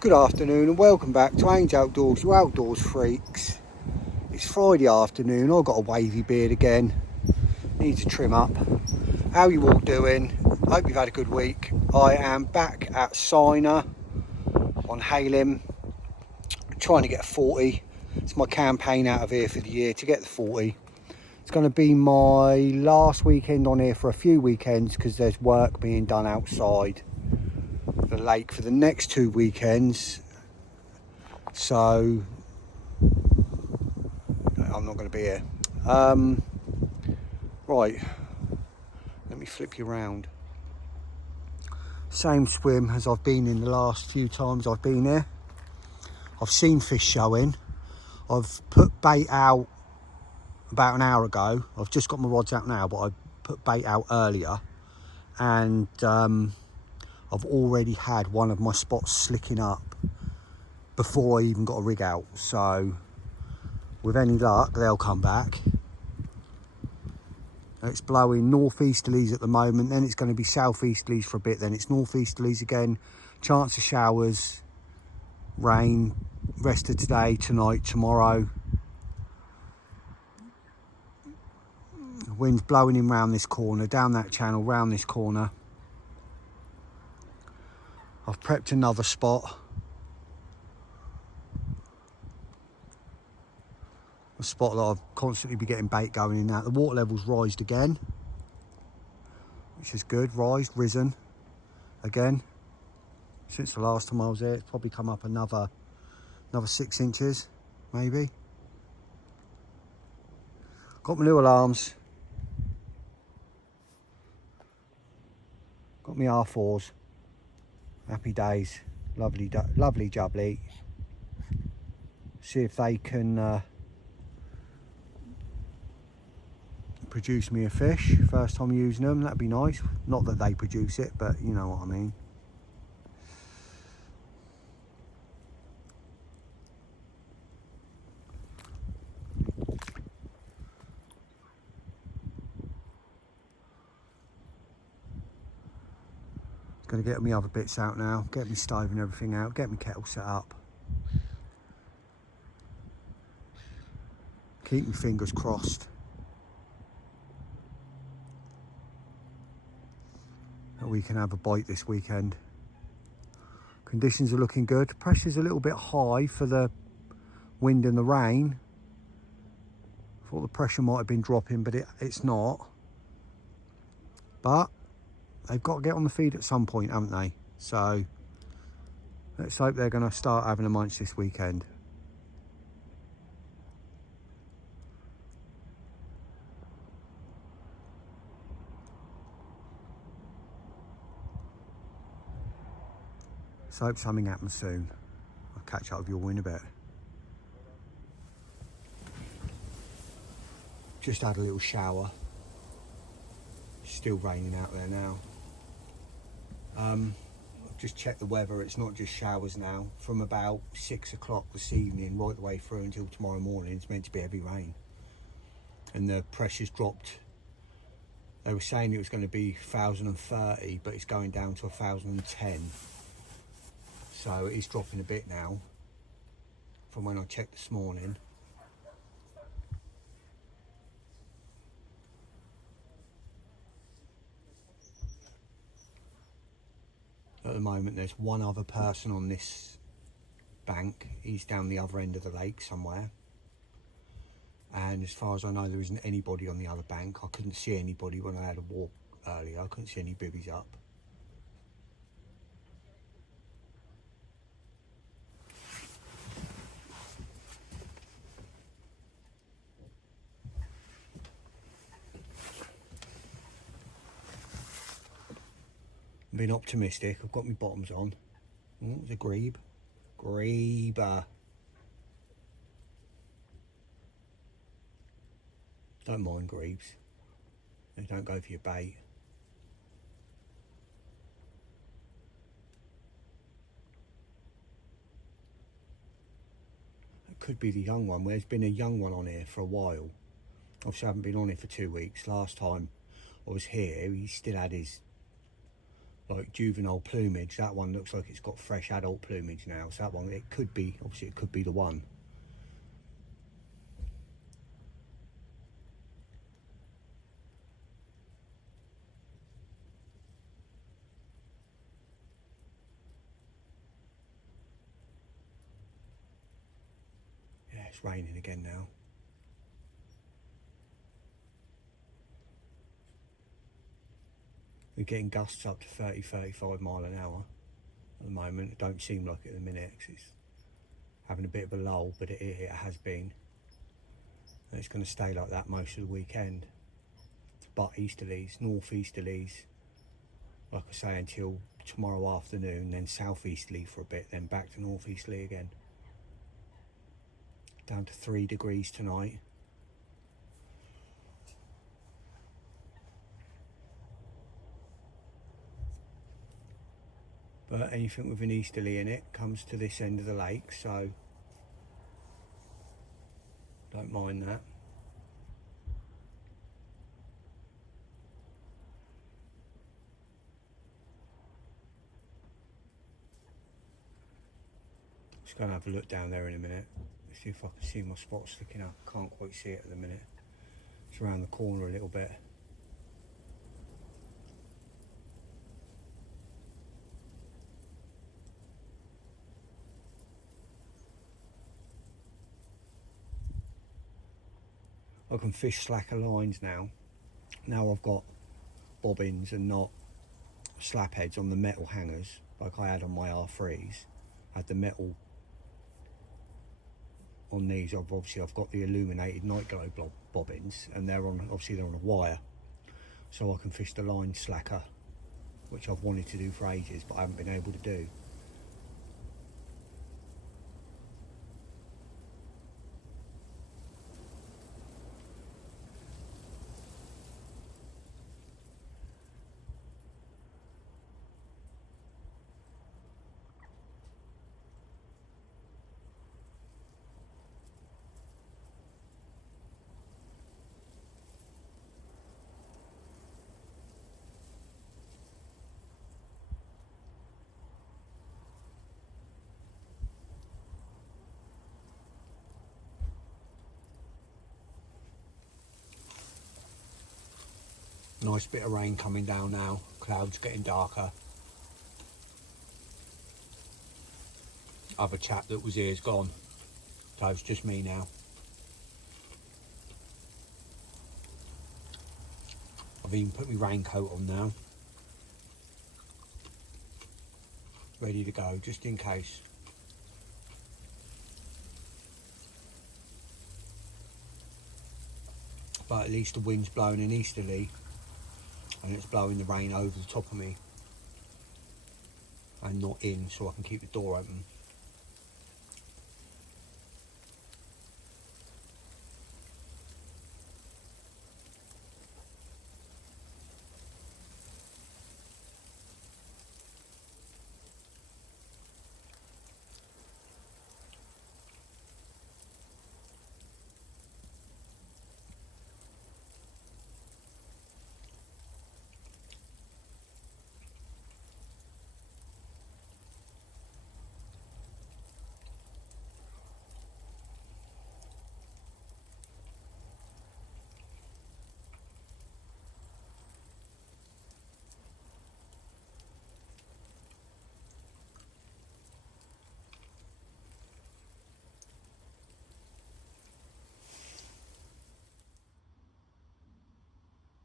Good afternoon and welcome back to Ainge Outdoors, you outdoors freaks. It's Friday afternoon, I've got a wavy beard again, need to trim up. How you all doing? Hope you've had a good week. I am back at Sinah on Halim, trying to get a 40. It's my campaign out of here for the year to get the 40. It's going to be my last weekend on here for a few weekends because there's work being done outside the lake for the next 2 weekends. So I'm not going to be here. Right, let me flip you around. Same swim as I've been in the last few times I've been here. I've seen fish showing. I've put bait out about an hour ago. I've just got my rods out now, but I put bait out earlier, and I've already had one of my spots slicking up before I even got a rig out. So with any luck, they'll come back. It's blowing northeasterlies at the moment, then it's going to be southeasterlies for a bit, then it's northeasterlies again. Chance of showers, rain, rest of today, tonight, tomorrow. The wind's blowing in round this corner, down that channel, round this corner. I've prepped another spot. A spot that I've constantly be getting bait going in and out. The water level's rised again, which is good. Risen again since the last time I was there. It's probably come up another 6 inches, maybe. Got my new alarms. Got my R4s. Happy days. Lovely jubbly. See if they can produce me a fish. First time using them, that'd be nice. Not that they produce it, but you know what I mean. Gonna get my other bits out now, get my stove and everything out, get my kettle set up. Keep my fingers crossed that we can have a bite this weekend. Conditions are looking good. Pressure's a little bit high for the wind and the rain. Thought the pressure might have been dropping, but it's not. But they've got to get on the feed at some point, haven't they? So let's hope they're going to start having a munch this weekend. So hope something happens soon. I'll catch up with you all in a bit. Just had a little shower. Still raining out there now. I've just checked the weather. It's not just showers now. From about 6 o'clock this evening right the way through until tomorrow morning, it's meant to be heavy rain. And the pressure's dropped. They were saying it was going to be 1,030, but it's going down to 1,010. So it is dropping a bit now from when I checked this morning. At the moment there's one other person on this bank. He's down the other end of the lake somewhere. And as far as I know, there isn't anybody on the other bank. I couldn't see anybody when I had a walk earlier. I couldn't see any boobies up. I'm being optimistic. I've got my bottoms on. Oh, it's a grebe. Greber. Don't mind grebes. They don't go for your bait. It could be the young one. There's been a young one on here for a while. Obviously I haven't been on here for 2 weeks. Last time I was here, he still had his like juvenile plumage. That one looks like it's got fresh adult plumage now, so that one, it could be, obviously it could be the one. Yeah, it's raining again now. We're getting gusts up to 30-35 mile an hour at the moment. It don't seem like it at the minute, 'cause it's having a bit of a lull, but it has been. And it's going to stay like that most of the weekend. But easterlies, northeasterlies, like I say, until tomorrow afternoon, then southeasterly for a bit, then back to northeasterly again. Down to 3 degrees tonight. But anything with an easterly in it comes to this end of the lake, so don't mind that. Just going to have a look down there in a minute. See if I can see my spot sticking up. Can't quite see it at the minute. It's around the corner a little bit. I can fish slacker lines now. Now I've got bobbins and not slap heads on the metal hangers like I had on my R3s. I had the metal on these. I've got the illuminated night glow bobbins, and they're on a wire, so I can fish the line slacker, which I've wanted to do for ages but I haven't been able to do. Nice bit of rain coming down now, clouds getting darker. Other chap that was here's gone, so it's just me now. I've even put my raincoat on now, ready to go just in case. But at least the wind's blowing in easterly and it's blowing the rain over the top of me and not in, so I can keep the door open.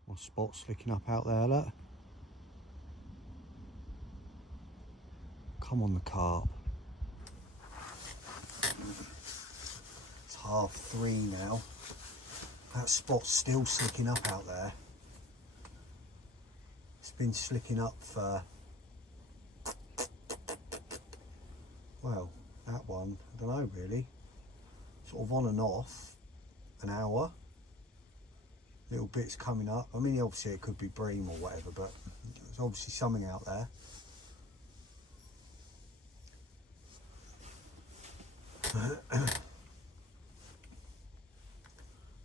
My spot's flicking up out there, look. Come on, the carp. It's 3:30 now. That spot's still slicking up out there. It's been slicking up for, well, that one, I don't know really. Sort of on and off, an hour. Little bits coming up. I mean, obviously it could be bream or whatever, but there's obviously something out there.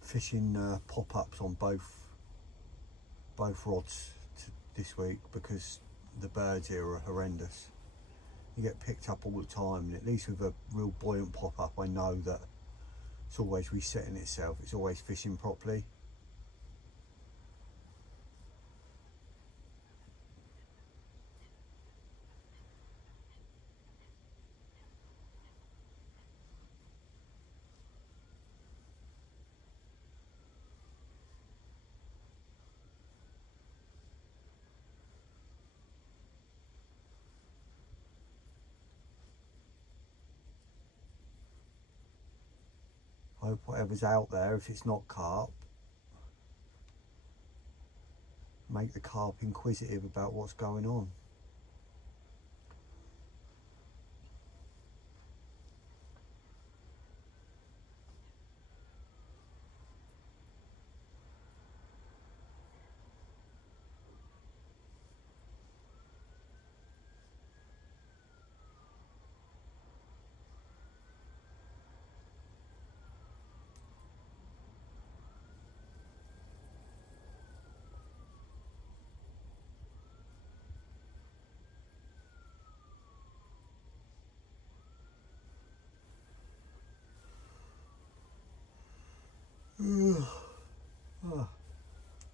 Fishing pop-ups on both rods this week, because the birds here are horrendous. You get picked up all the time, and at least with a real buoyant pop-up I know that it's always resetting itself, it's always fishing properly. I hope whatever's out there, if it's not carp, make the carp inquisitive about what's going on.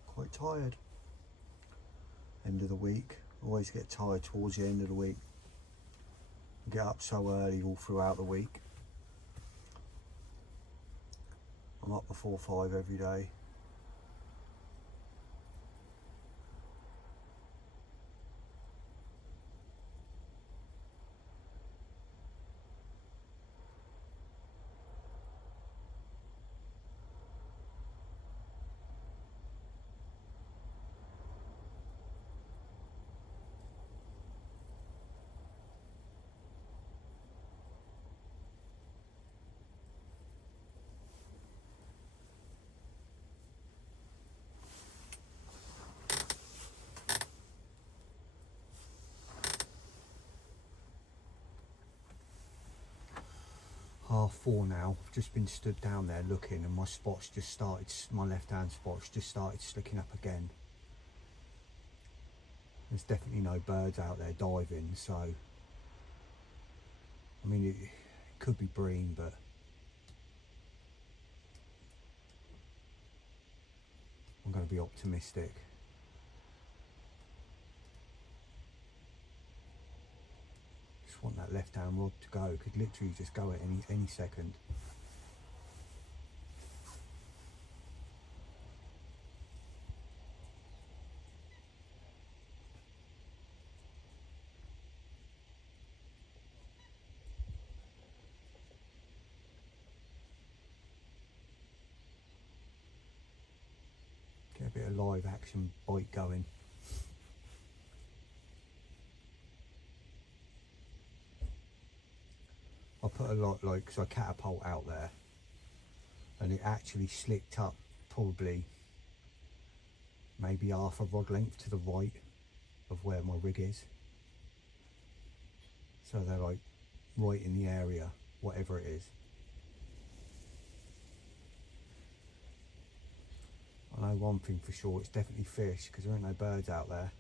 Quite tired. End of the week. Always get tired towards the end of the week. Get up so early all throughout the week. I'm up before 5 every day. Half 4 now. I've just been stood down there looking, and my spot's just started, my left hand spot's just started slicking up again. There's definitely no birds out there diving, so I mean it could be bream, but I'm going to be optimistic. Just want that left hand rod to go. Could literally just go at any second. Get a bit of live action bite going. I put a lot, like, so I catapult out there, and it actually slicked up probably maybe half a rod length to the right of where my rig is. So they're like right in the area, whatever it is. I know one thing for sure, it's definitely fish, because there ain't no birds out there.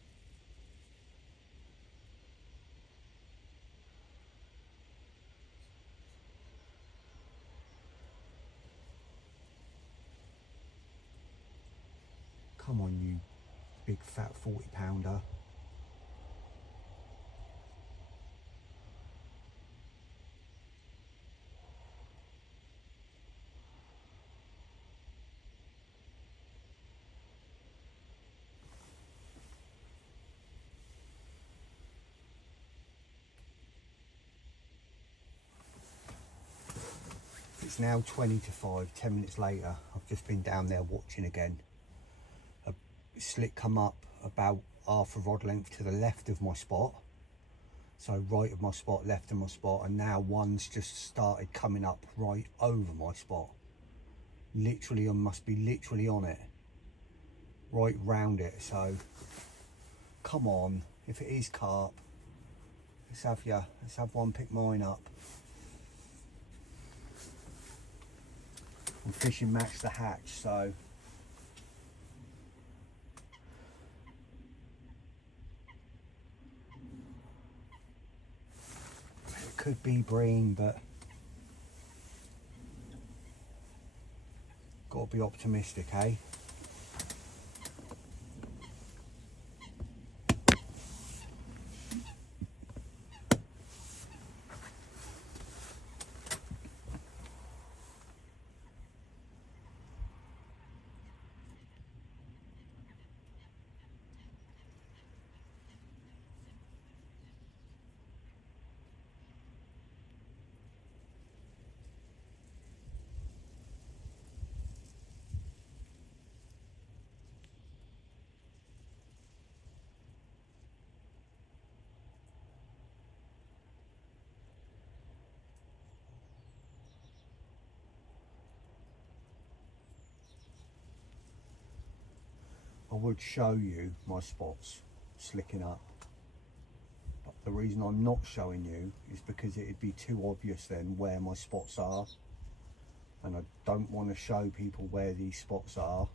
Come on, you big fat 40-pounder. It's now 20 to 5, 10 minutes later. I've just been down there watching again. A slick come up about half a rod length to the left of my spot. So right of my spot, left of my spot, and now one's just started coming up right over my spot. Literally, I must be literally on it. Right round it, so come on, if it is carp, let's have one pick mine up. I'm fishing max the hatch, so could be bream, but got to be optimistic, eh? I would show you my spots slicking up, but the reason I'm not showing you is because it'd be too obvious then where my spots are, and I don't want to show people where these spots are.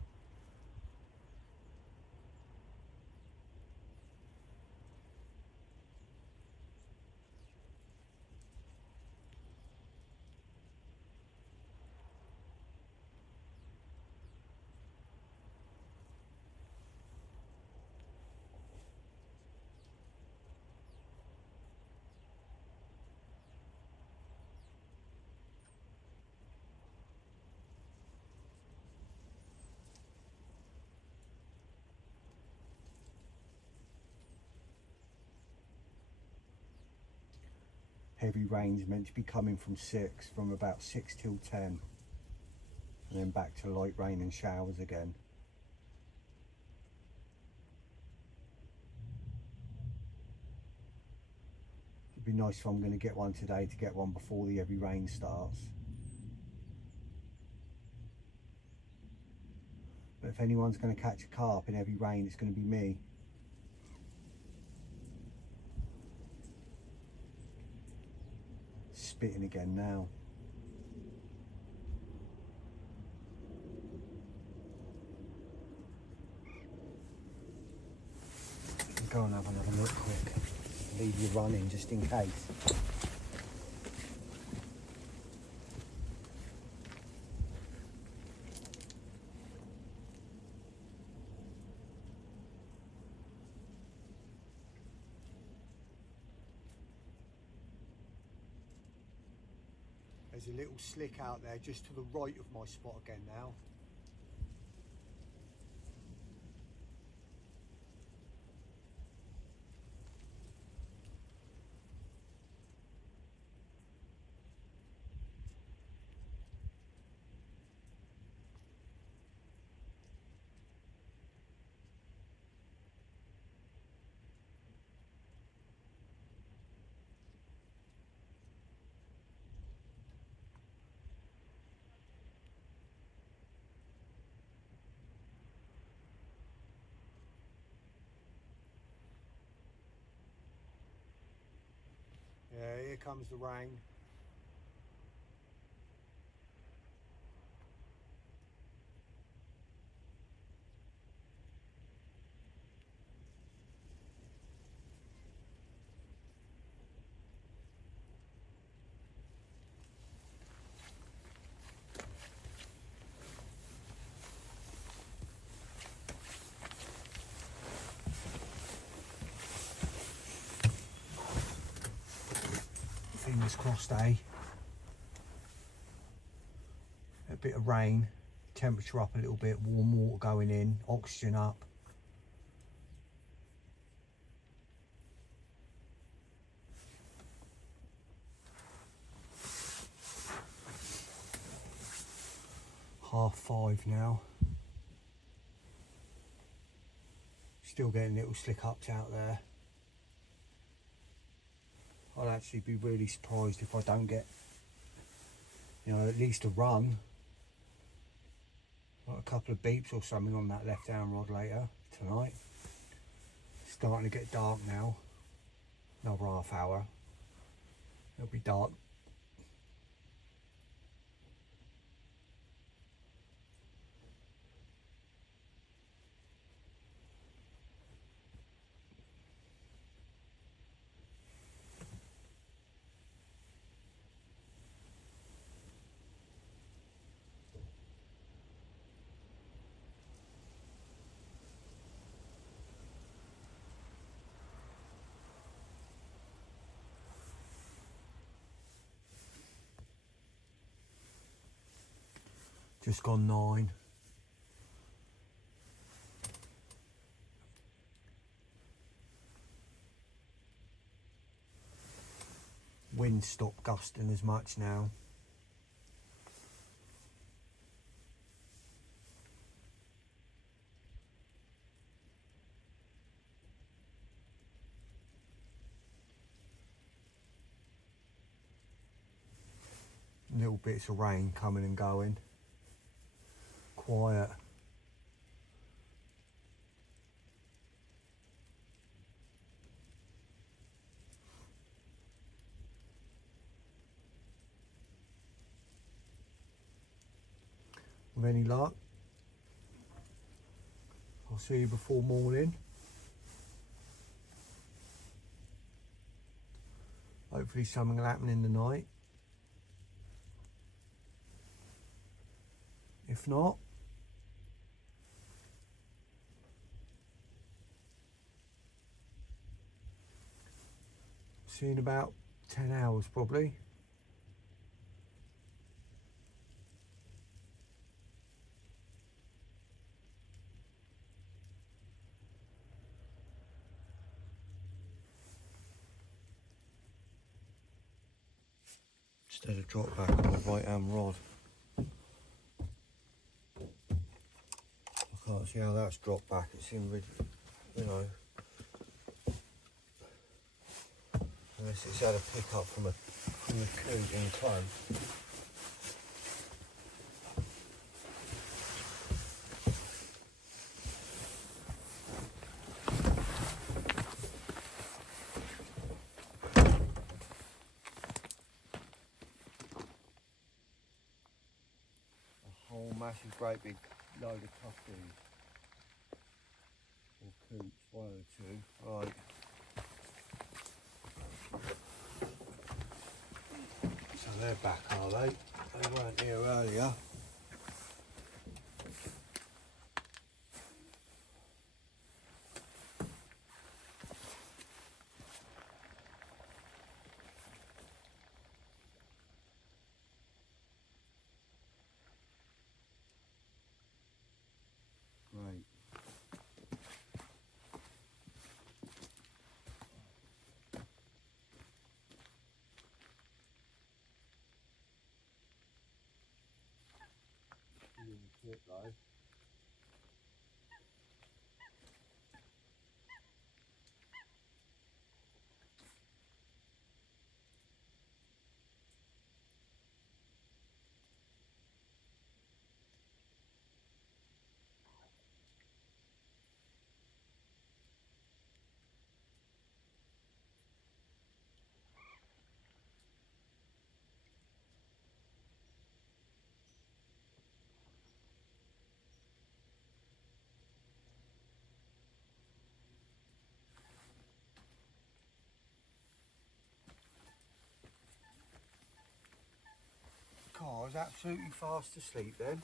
Heavy rain's meant to be coming from about 6 till 10, and then back to light rain and showers again. It'd be nice if I'm going to get one today, to get one before the heavy rain starts. But if anyone's going to catch a carp in heavy rain, it's going to be me. Spitting again now. Go and have another look quick. Leave you running just in case. There's a little slick out there just to the right of my spot again now. Yeah, here comes the rain. Fingers crossed, eh? A bit of rain, temperature up a little bit, warm water going in, oxygen up. Half 5 now. Still getting little slick ups out there. I'll actually be really surprised if I don't get, you know, at least a run. Like a couple of beeps or something on that left hand rod later tonight. It's starting to get dark now. Another half hour. It'll be dark. Just gone 9. Wind stopped gusting as much now. Little bits of rain coming and going. Quiet. With any luck, I'll see you before morning. Hopefully something will happen in the night. If not, see you in about 10 hours probably. Instead of drop back on the right hand rod. I can't see how that's dropped back. It's in, you know, unless it's had a pickup from the coot in close. Massive, great big load of tufties or coots, one of the two. Right. So they're back, are they? They weren't here earlier. Right. Tip though. Car's absolutely fast asleep then.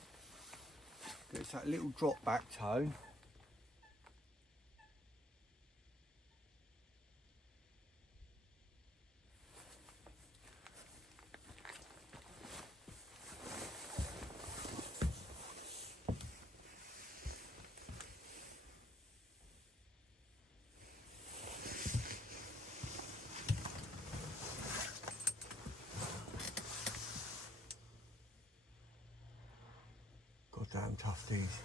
Gets that little drop back tone. Goddamn tufties.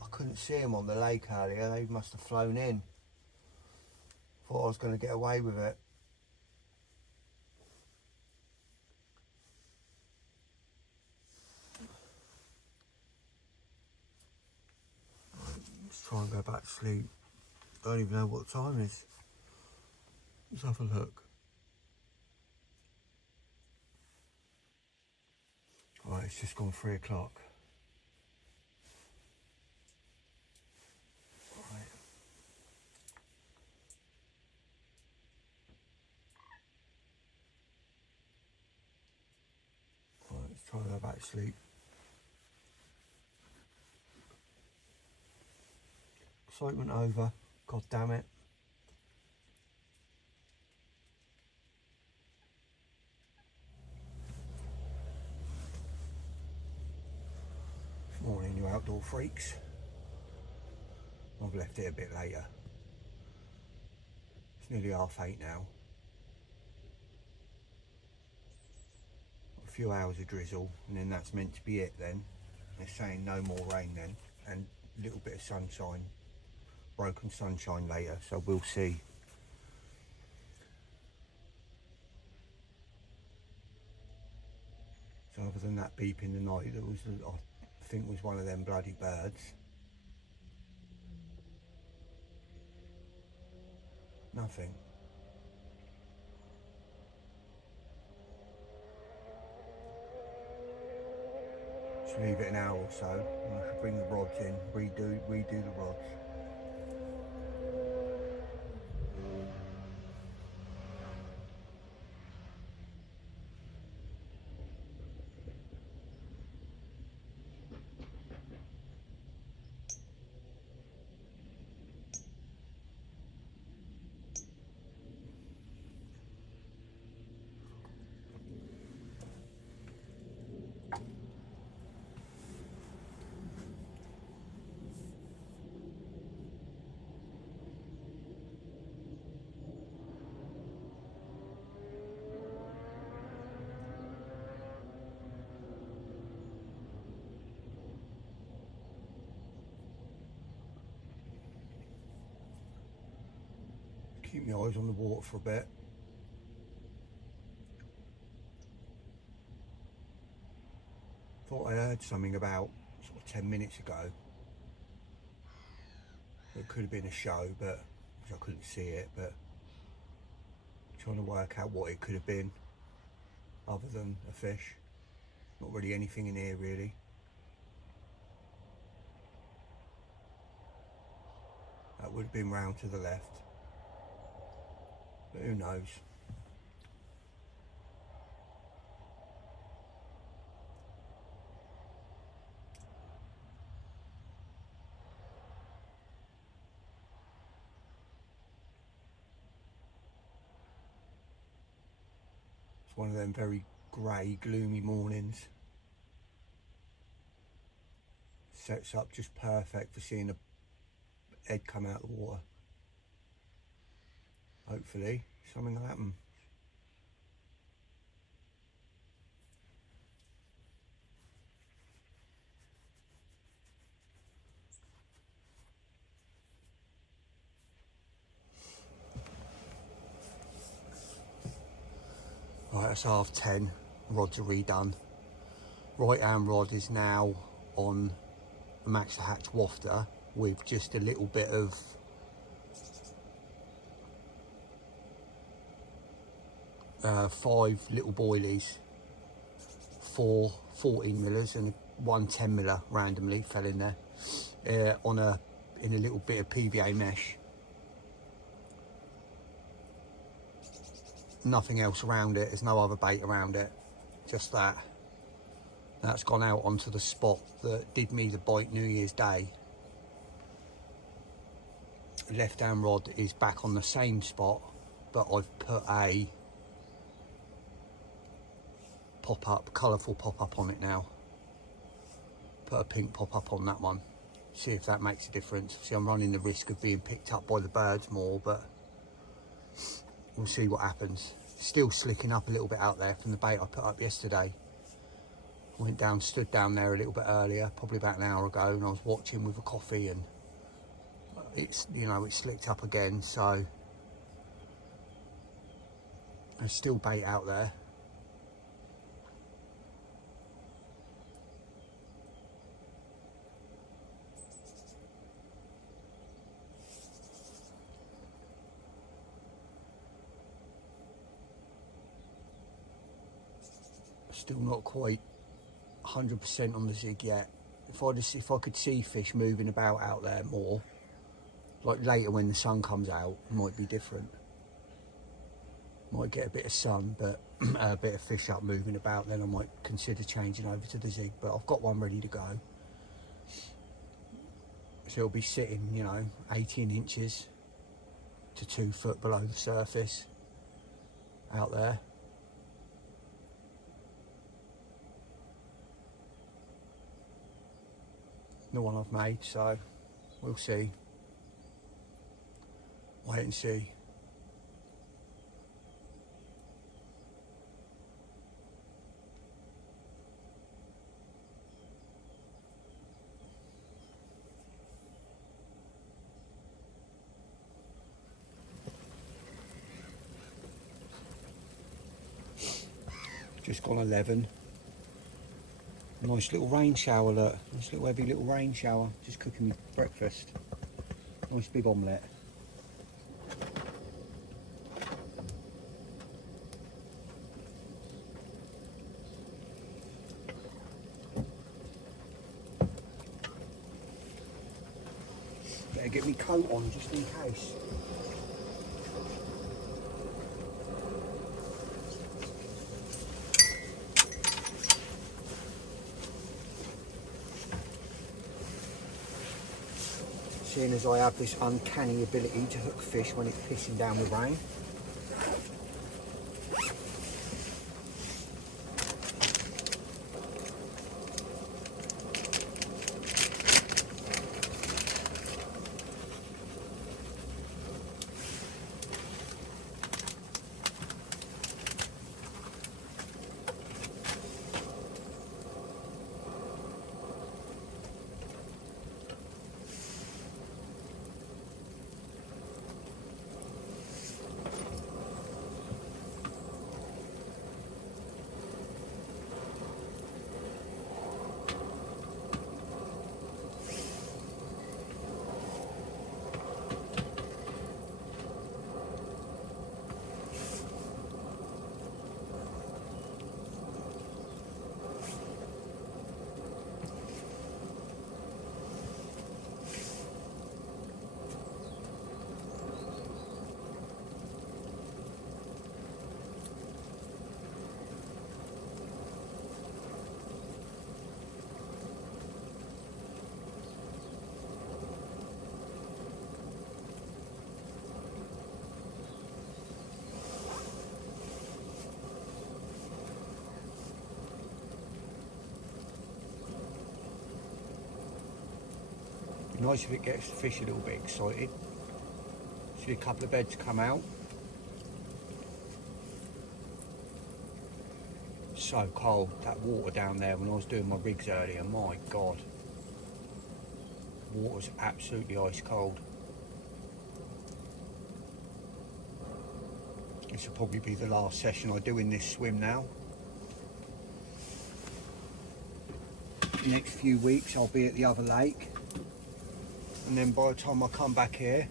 I couldn't see them on the lake earlier, they must have flown in. Thought I was going to get away with it. Let's try and go back to sleep. Don't even know what the time is. Let's have a look. Right, it's just gone 3 o'clock. Right. Right, let's try and go back to sleep. Excitement over. God damn it. outdoor freaks. I've left it a bit later. It's nearly 8:30 now. A few hours of drizzle and then that's meant to be it then. They're saying no more rain then, and a little bit of sunshine, broken sunshine later, so we'll see. So other than that beep in the night, there was, I think was one of them bloody birds. Nothing. Just leave it an hour or so and I should bring the rods in, redo the rods. Keep my eyes on the water for a bit. Thought I heard something about sort of 10 minutes ago. It could have been a show, but I couldn't see it, but trying to work out what it could have been other than a fish. Not really anything in here really. That would have been round to the left, but who knows. It's one of them very grey, gloomy mornings. Sets up just perfect for seeing a head come out of the water. Hopefully something will happen. Right, it's 10:30, rods are redone. Right hand rod is now on a max hatch wafter with just a little bit of five little boilies, 4 14 millers and one 10 miller randomly fell in there in a little bit of PVA mesh. Nothing else around it, there's no other bait around it, just that. That's gone out onto the spot that did me the bite New Year's Day. Left hand rod is back on the same spot, but I've put a pop-up, colourful pop-up on it now. Put a pink pop-up on that one. See if that makes a difference. See, I'm running the risk of being picked up by the birds more, but we'll see what happens. Still slicking up a little bit out there from the bait I put up yesterday. Went down, stood down there a little bit earlier, probably about an hour ago, and I was watching with a coffee, and it's, you know, it's slicked up again. So there's still bait out there. Still not quite 100% on the zig yet. If I could see fish moving about out there more, like later when the sun comes out, it might be different. Might get a bit of sun, but a bit of fish up moving about, then I might consider changing over to the zig, but I've got one ready to go. So it'll be sitting, you know, 18 inches to 2 foot below the surface out there. the one I've made, so we'll see. Wait and see. Just gone 11. Nice little rain shower, look. Nice little heavy little rain shower. Just cooking me breakfast. Nice big omelette. Better get me coat on just in case. Seeing as I have this uncanny ability to hook fish when it's pissing down with rain. Nice if it gets the fish a little bit excited. See a couple of beds come out. So cold, that water down there when I was doing my rigs earlier, my God. Water's absolutely ice cold. This will probably be the last session I do in this swim now. The next few weeks I'll be at the other lake. And then by the time I come back here,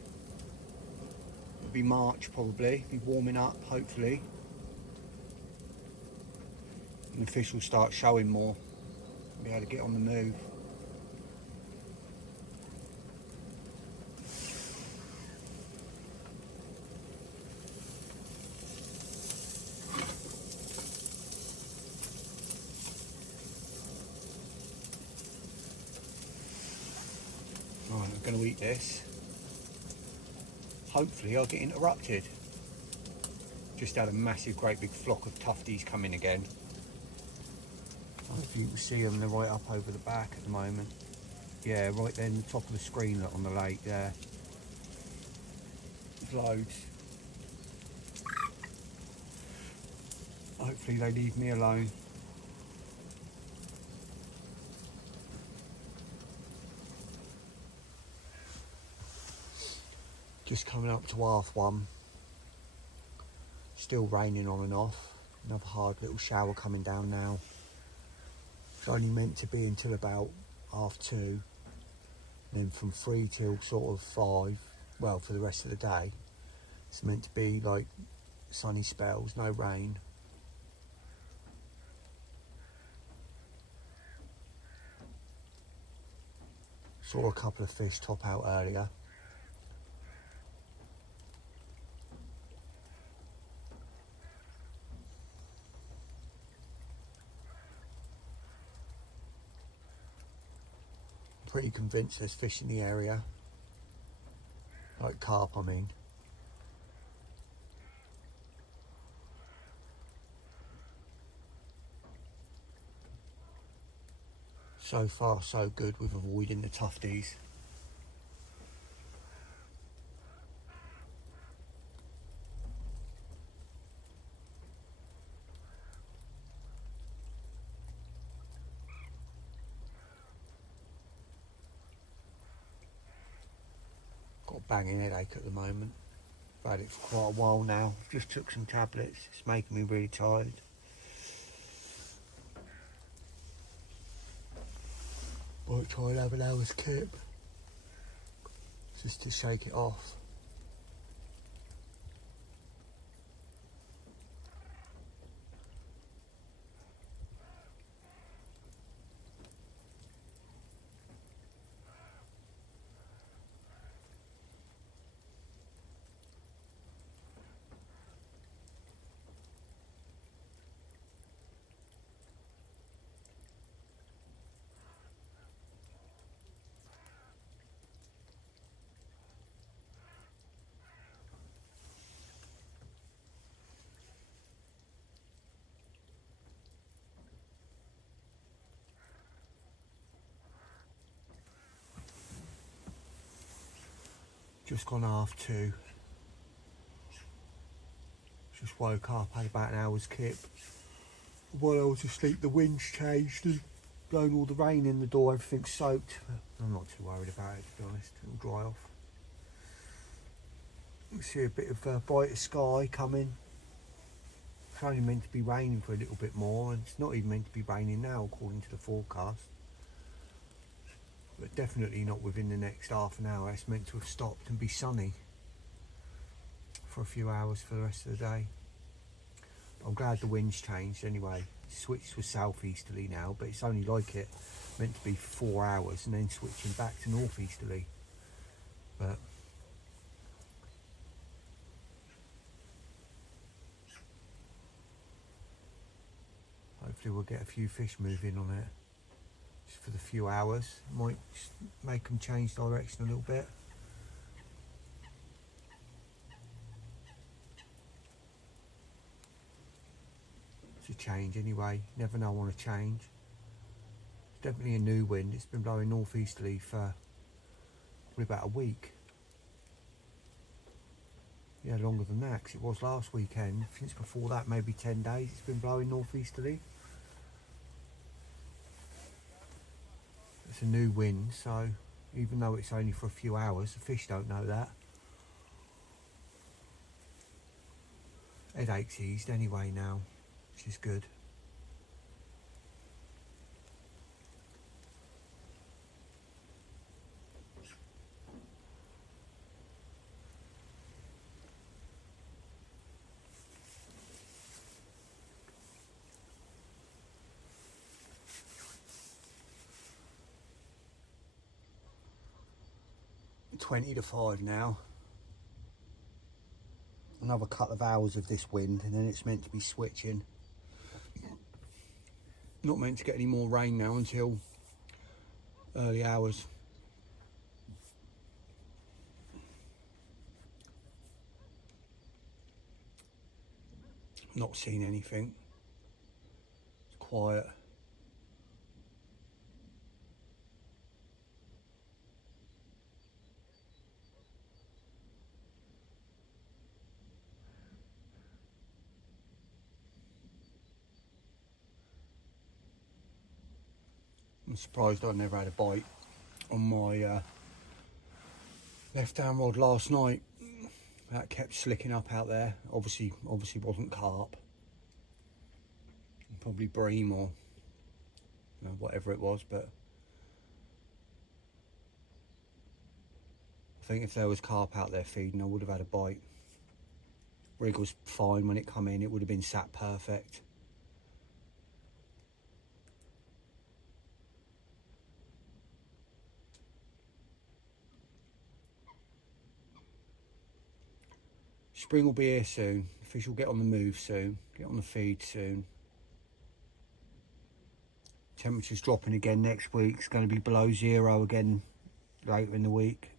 it'll be March probably, be warming up hopefully. And the fish will start showing more, be able to get on the move. Right, I'm going to eat this. Hopefully I'll get interrupted. Just had a massive great big flock of tufties come in again. Hopefully you can see them, they're right up over the back at the moment. Yeah, right there in the top of the screen, look, on the lake there. There's loads. Hopefully they leave me alone. Just coming up to half 1. Still raining on and off. Another hard little shower coming down now. It's only meant to be until about 2:30. Then from 3 till sort of 5, well, for the rest of the day, it's meant to be like sunny spells, no rain. Saw a couple of fish top out earlier. Pretty convinced there's fish in the area, like carp I mean. So far so good with avoiding the tufties. Got a banging headache at the moment. I've had it for quite a while now. Just took some tablets. It's making me really tired. Might try and have an hour's kip just to shake it off. Just gone 2:30. Just woke up, had about an hour's kip. While I was asleep, the wind's changed and blown all the rain in the door. Everything's soaked. I'm not too worried about it, to be honest. It'll dry off. You see a bit of brighter sky coming. It's only meant to be raining for a little bit more, and it's not even meant to be raining now, according to the forecast. But definitely not within the next half an hour. It's meant to have stopped and be sunny for a few hours for the rest of the day. I'm glad the wind's changed anyway. It's switched to southeasterly now, but it's only like it meant to be for 4 hours and then switching back to northeasterly. But hopefully we'll get a few fish moving on it. Just for the few hours. Might make them change direction a little bit. It's a change anyway. Never know on a change. It's definitely a new wind. It's been blowing northeasterly for probably about a week. Yeah, longer than that, because it was last weekend. Since before that, maybe 10 days, it's been blowing northeasterly. It's a new wind, so even though it's only for a few hours, the fish don't know that. Headache's eased anyway now, which is good. It's 20 to 5 now. Another couple of hours of this wind and then it's meant to be switching. Not meant to get any more rain now until early hours. Not seen anything. It's quiet. I'm surprised I never had a bite on my left hand rod last night. That kept slicking up out there. Obviously wasn't carp. Probably bream or whatever it was, but I think if there was carp out there feeding, I would have had a bite. Rig was fine when it come in. It would have been sat perfect. Spring will be here soon. The fish will get on the move soon, get on the feed soon. Temperature's dropping again next week. It's going to be below 0 again later in the week.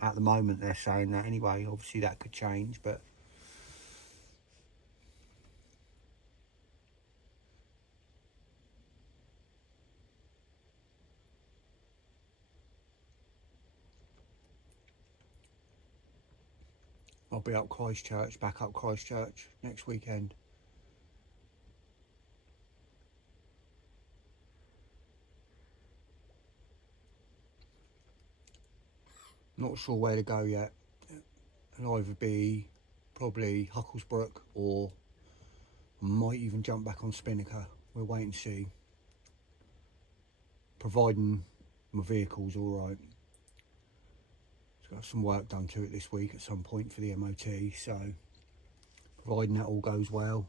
At the moment they're saying that anyway. Obviously that could change, but I'll be up Christchurch, back up Christchurch next weekend. Not sure where to go yet. It'll either be probably Hucklesbrook or I might even jump back on Spinnaker. We'll wait and see. Providing my vehicle's alright. It's got some work done to it this week at some point for the MOT, so providing that all goes well.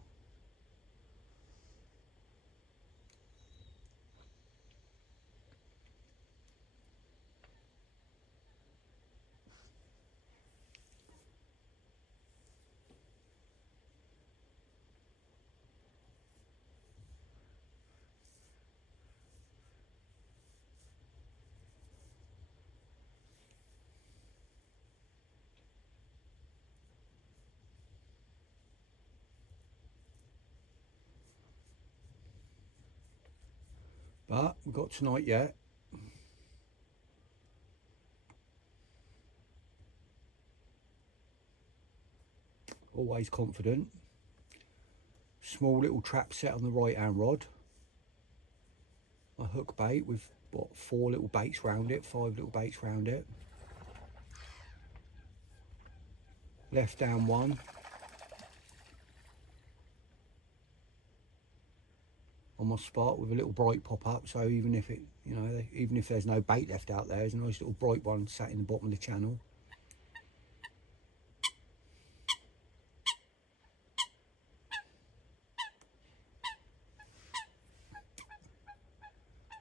But we've got tonight yet. Always confident. Small little trap set on the right hand rod. A hook bait with what, 4 little baits round it, 5 little baits round it. Left down one. On my spot with a little bright pop up, so even if it, you know, even if there's no bait left out there, there's a nice little bright one sat in the bottom of the channel.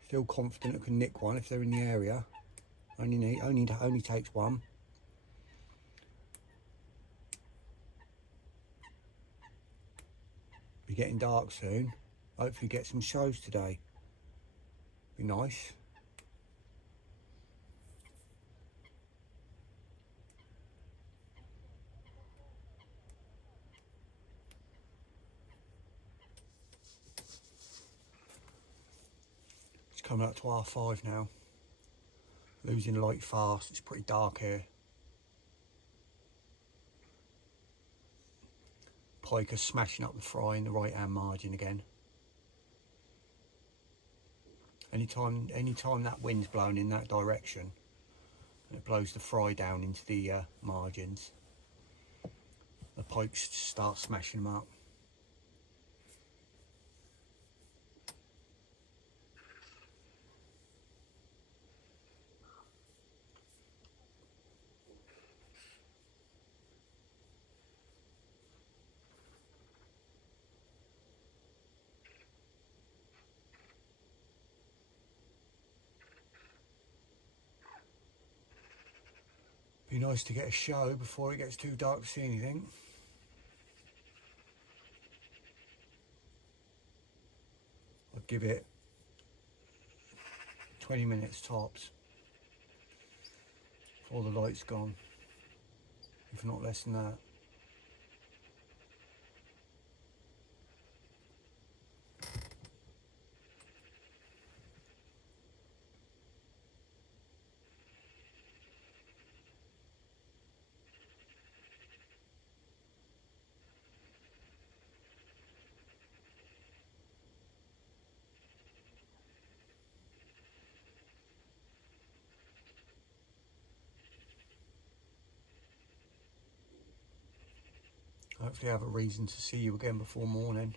Still confident I can nick one if they're in the area. Only takes one. Be getting dark soon. Hopefully get some shows today. Be nice. It's coming up to R5 now. Losing light fast. It's pretty dark here. Pike is smashing up the fry in the right hand margin again. Anytime that wind's blowing in that direction, and it blows the fry down into the margins, the pikes start smashing them up. Be nice to get a show before it gets too dark to see anything. I'd give it 20 minutes tops before the light's gone, if not less than that. Hopefully have a reason to see you again before morning.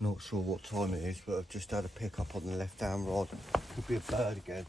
Not sure what time it is, but I've just had a pick up on the left hand rod. Could be a bird again.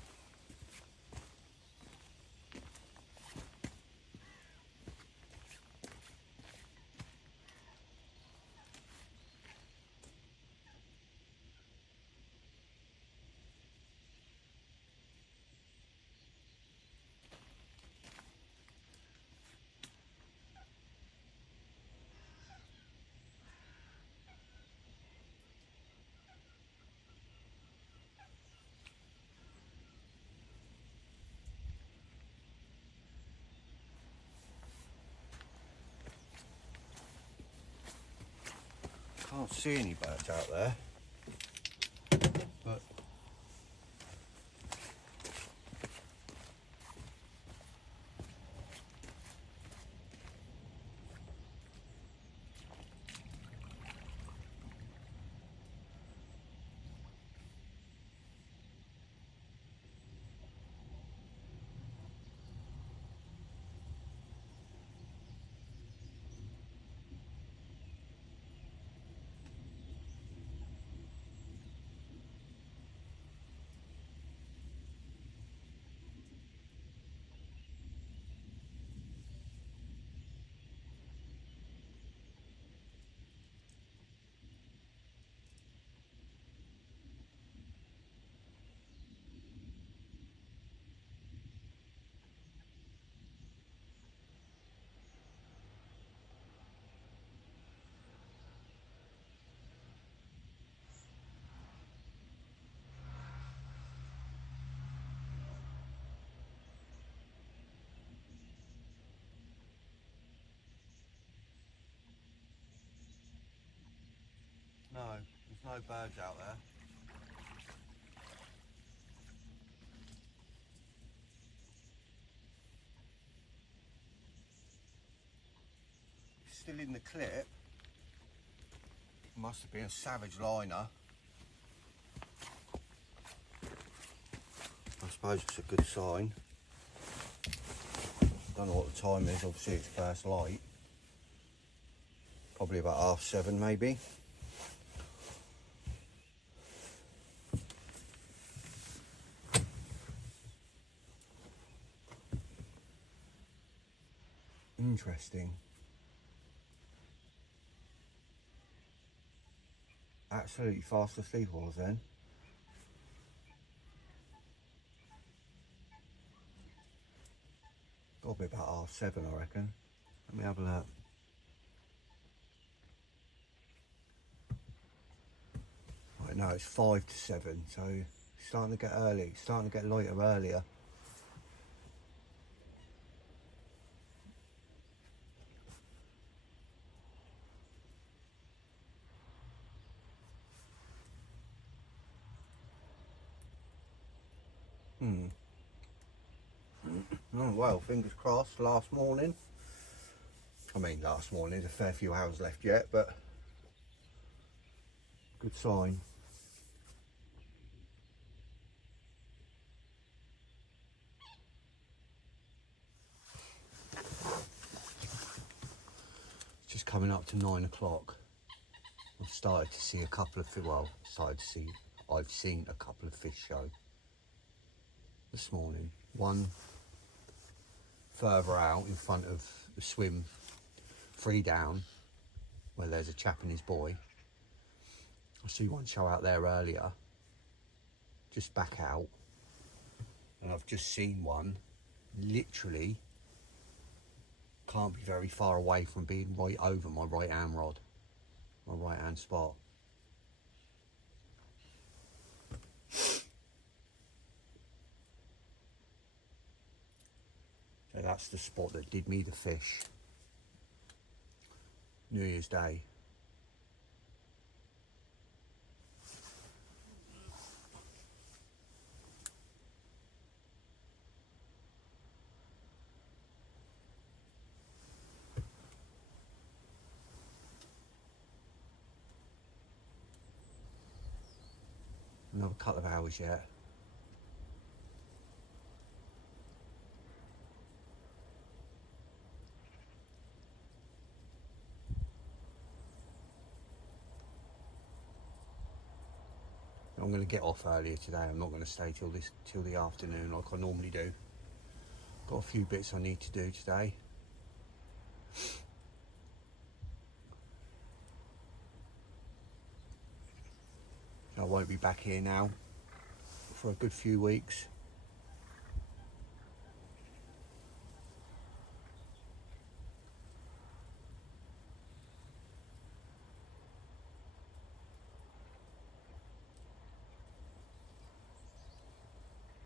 Can't see any birds out there, but no, there's no birds out there. Still in the clip. Must have been a savage liner. I suppose it's a good sign. Don't know what the time is, obviously it's first light. Probably about 7:30 maybe. Interesting. Absolutely fast asleep I was then. Got to be about 7:30 I reckon. Let me have a look. Right, no, it's 5 to 7, so it's starting to get early. It's starting to get lighter earlier. Oh, well, fingers crossed. Last morning. I mean, last morning. There's a fair few hours left yet, but good sign. It's just coming up to 9 o'clock. I've started to see a couple of, well, I've seen a couple of fish show this morning. One further out in front of the swim 3 down, where there's a chap and his boy. I see one show out there earlier, just back out, and I've just seen one literally can't be very far away from being right over my right hand rod, my right hand spot. So that's the spot that did me the fish New Year's Day. Another couple of hours yet. I'm going to get off earlier today. I'm not going to stay till the afternoon like I normally do. Got a few bits I need to do today. I won't be back here now for a good few weeks.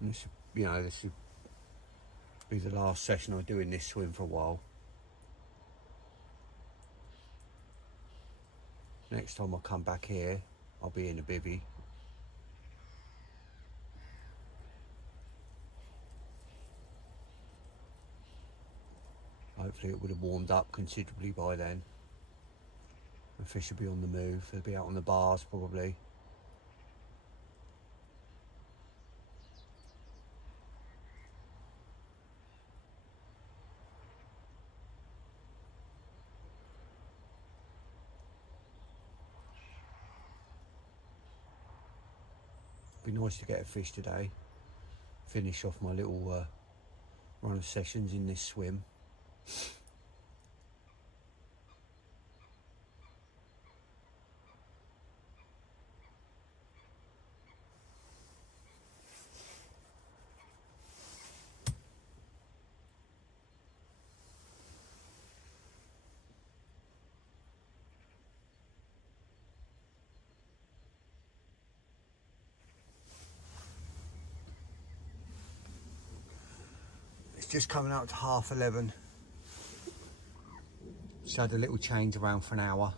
And this, this will be the last session I do in this swim for a while. Next time I come back here, I'll be in a bivvy. Hopefully it would have warmed up considerably by then. The fish will be on the move. They'll be out on the bars probably. Be nice to get a fish today. Finish off my little run of sessions in this swim. Just coming out to 11:30. Just had a little change around for an hour.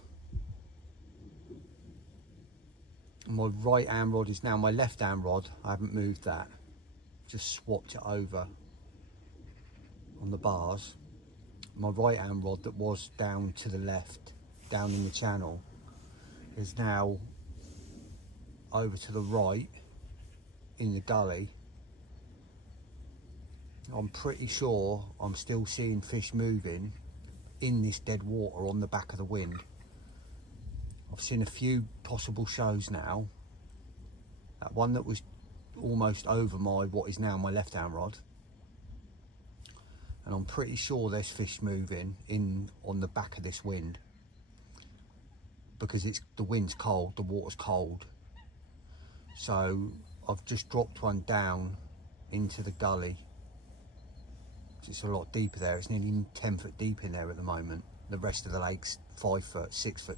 My right hand rod is now my left hand rod. I haven't moved that. Just swapped it over on the bars. My right hand rod that was down to the left, down in the channel, is now over to the right in the gully. I'm pretty sure I'm still seeing fish moving in this dead water on the back of the wind. I've seen a few possible shows now. That one that was almost over my, what is now my left hand rod. And I'm pretty sure there's fish moving in on the back of this wind. Because the wind's cold, the water's cold. So I've just dropped one down into the gully. It's a lot deeper there. It's nearly 10 foot deep in there at the moment. The rest of the lake's 5 foot, 6 foot.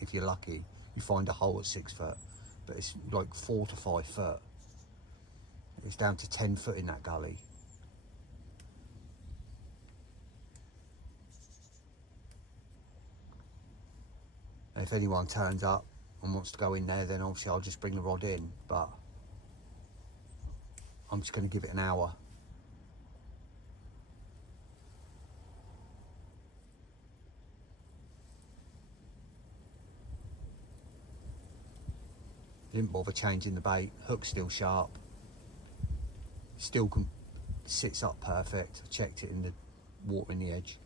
If you're lucky, you find a hole at 6 foot, but it's like 4 to 5 foot. It's down to 10 foot in that gully. And if anyone turns up and wants to go in there, then obviously I'll just bring the rod in, but I'm just going to give it an hour. Didn't bother changing the bait. Hook's still sharp. Still sits up perfect. I checked it in the water in the edge.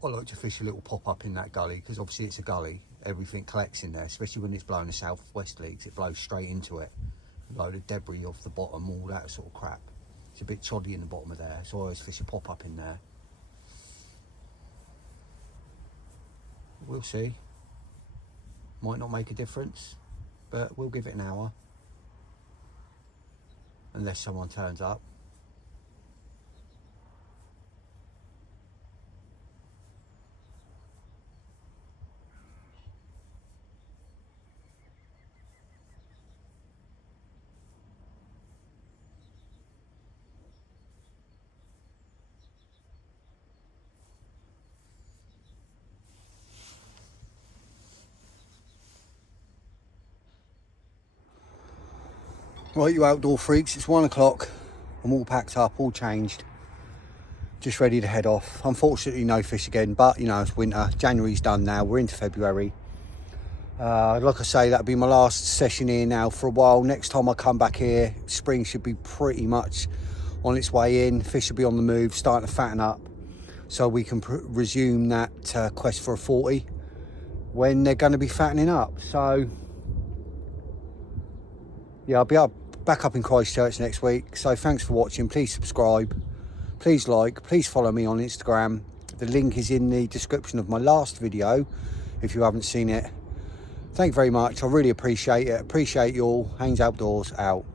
I like to fish a little pop up in that gully because obviously it's a gully. Everything collects in there, especially when it's blowing a southwesterly because it blows straight into it. A load of debris off the bottom, all that sort of crap. It's a bit choddy in the bottom of there, so I always fish a pop up in there. We'll see. Might not make a difference, but we'll give it an hour. Unless someone turns up. Right, you outdoor freaks, it's 1 o'clock. I'm all packed up, all changed. Just ready to head off. Unfortunately, no fish again, but you know, it's winter. January's done now, we're into February. Like I say, that'll be my last session here now for a while. Next time I come back here, spring should be pretty much on its way in. Fish will be on the move, starting to fatten up. So we can resume that quest for a 40 when they're going to be fattening up. So yeah, I'll be back up in Christchurch next week. So thanks for watching. Please subscribe, please like, please follow me on Instagram. The link is in the description of my last video if you haven't seen it. Thank you very much. I really appreciate it. Appreciate you all. Haynes Outdoors out.